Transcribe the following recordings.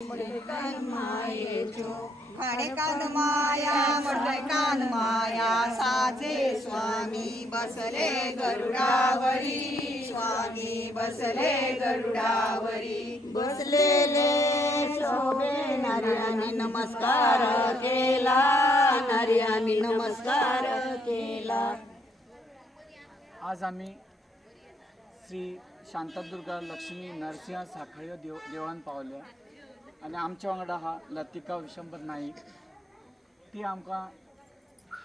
कान मायेचो खाणे माया मडकय कान माया साजे स्वामी बसले गरुडावरी स्वामी बसले गरुडावरी बसलेले शोभे नार्यानी नमस्कार केला नार्यानी नमस्कार केला। आज आम्ही श्री शांतादुर्गा लक्ष्मी नरसिंह साखळे देवळान पावल्या आणि आमच्या वांगडा हा लतिका विशंबर नाईक। ती आमकां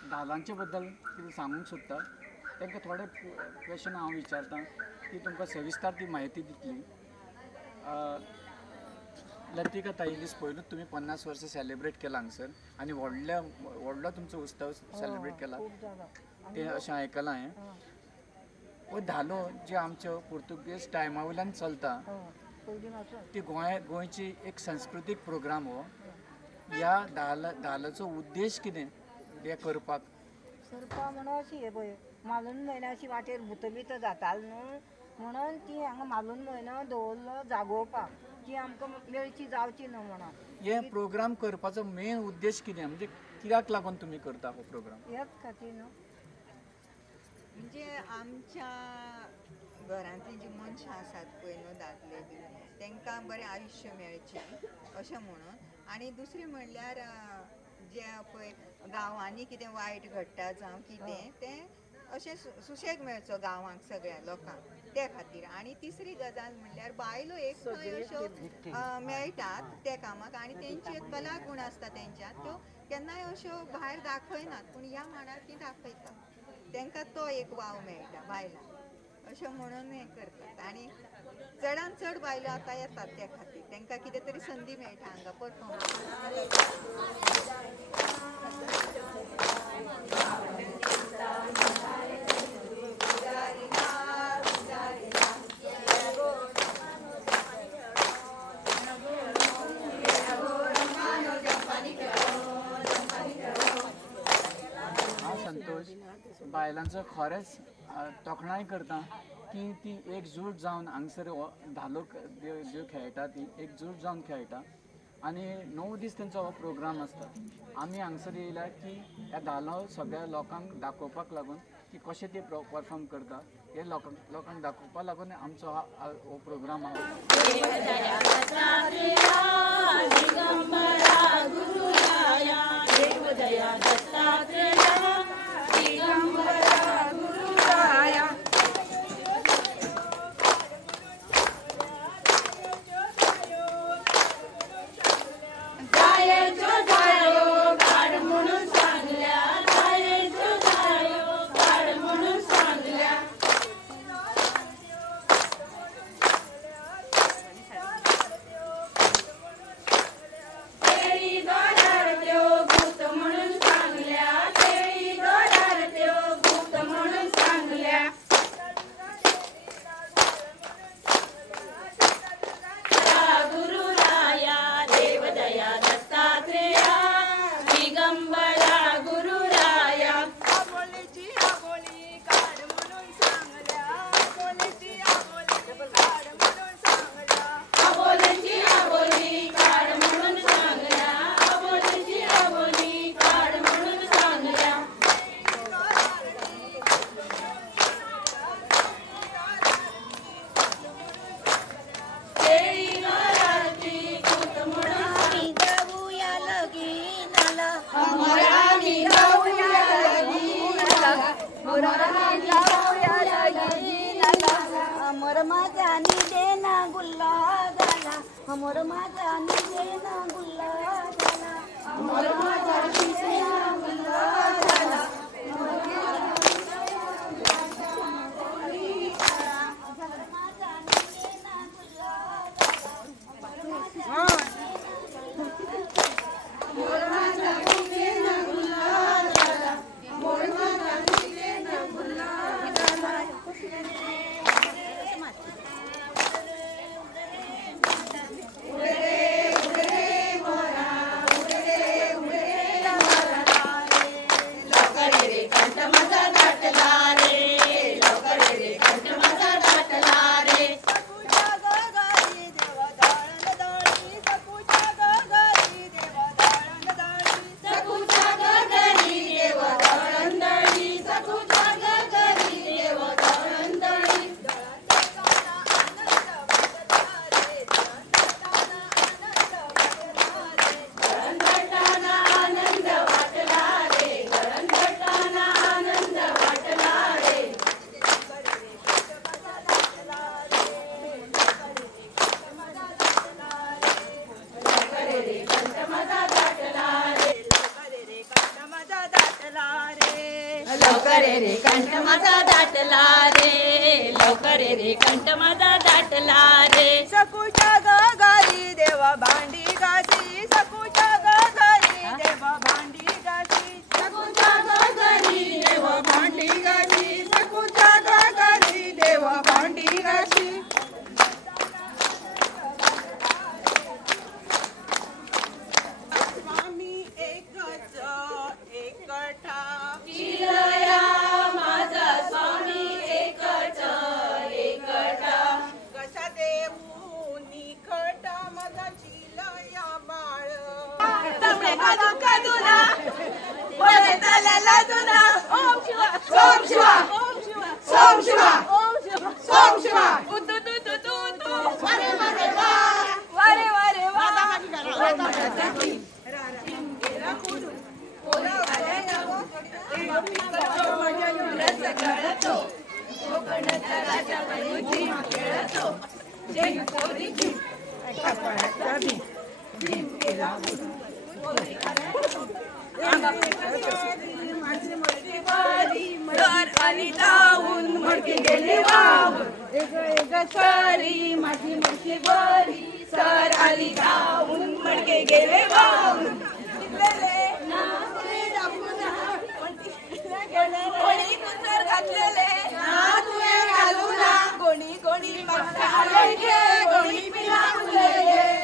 धालांचे बद्दल कितें सांगूंक सोदता। तांकां थोडे क्वेश्चन हांव विचारता, ती तुमकां सविस्तार ती म्हायती दितली। लतिका ताई, दीस पयलूच तुमी 50 वर्सां सेलिब्रेट केला हांगसर आनी व्हडलो तुमचो उत्सव सेलिब्रेट केला ते अशें आयकलां हांवें। हो धालो जे आमच्यो पुर्तुगेज टायमा वयल्यान चलता ती गोंयची एक सांस्कृतीक प्रोग्राम हो। ह्या धालाचो उद्देश कितें हे करपाक म्हणून अशी हे पळय मालून म्हयनो अशी वाटेर भुतबीत जाताली न्हू, म्हणून ती हांगा मालून म्हयनो दवरलो जागोवपाक, ती आमकां मेळची जावची न्हू म्हणून। हे प्रोग्राम करपाचो मेन उद्देश कितें, म्हणजे कित्याक लागून तुमी करता हो प्रोग्राम? ह्याच खातीर न्हू, म्हणजे आमच्या घरांतली जी मनशां आसात पळय न्हू दादले बी, तांकां बरें आयुश्य मेळचें अशें म्हणून। आनी दुसरें म्हणल्यार जे पळय गांवांनी कितें वायट घडटा जावं कितें तें अशें सुशेग मेळचो गांवांक सगळ्या लोकांक, त्या खातीर। आनी तिसरी गजाल म्हणल्यार बायलो एक थंय अश्यो मेळटात त्या कामाक आनी तेंचे कला गूण आसता तेंच्यात, त्यो केन्नाय अश्यो भायर दाखयनात, पूण ह्या मांडार ती दाखयतात, तांकां तो एक वाव मेळटा बायलांक अशें म्हणून हें करतात। आनी चडांत चड बायलो आतां येतात त्या खातीर, तांकां कितें तरी संदी मेळटा हांगा परफॉर्मन्स। संतोष बायलांचो खरेंच तोखणाय करता की ती एकजूट जावन हांगसर धालो ज्यो खेळटा ती एकजूट जावन खेळटा आनी 9 दीस तेंचो हो प्रोग्राम आसता। आमी हांगसर येयल्या की ह्या धालो सगळ्या लोकांक दाखोवपाक लागून की कशें ते परफॉर्म करता हे लोकांक दाखोवपाक लागून आमचो हो प्रोग्राम आहा। हमर माझा निदेना गुल्ला झाला, हमर माझा निदेना गुल्ला झाला, हमर माझा निदेना गुल्ला झाला, ये रे कंठ माझा दाटला रे लवकर ये रे कंठ माझा दाटला रे सकुच्या गगारी देवा भांडी घासी सकुच्या गगारी देवा भांडी घासी सकुच्या गगरी देव भांडी घासी सकुच्या गगारी देव भांडी घासी स्वामी एकच एकटा चिलया माझा स्वामी एकच एकटा कसा देऊ निखटा माझा चिलया बाळ तमळे काजू काजूला बोले तल्याला जुना ओम शिवा सोम शिवा ओम शिवा सोम शिवा ओम शिवा सोम शिवा उतू तू तू तू तू वारे वारे वा वारे वारे वा दर आली जाऊन मडकी गेली वाहून सरी माझी मुलगी बरी सर आली जाऊन मडके गेले वाहून कोणी कुंजर घातलेले घालू ना कोणी कोणी कोणी पिला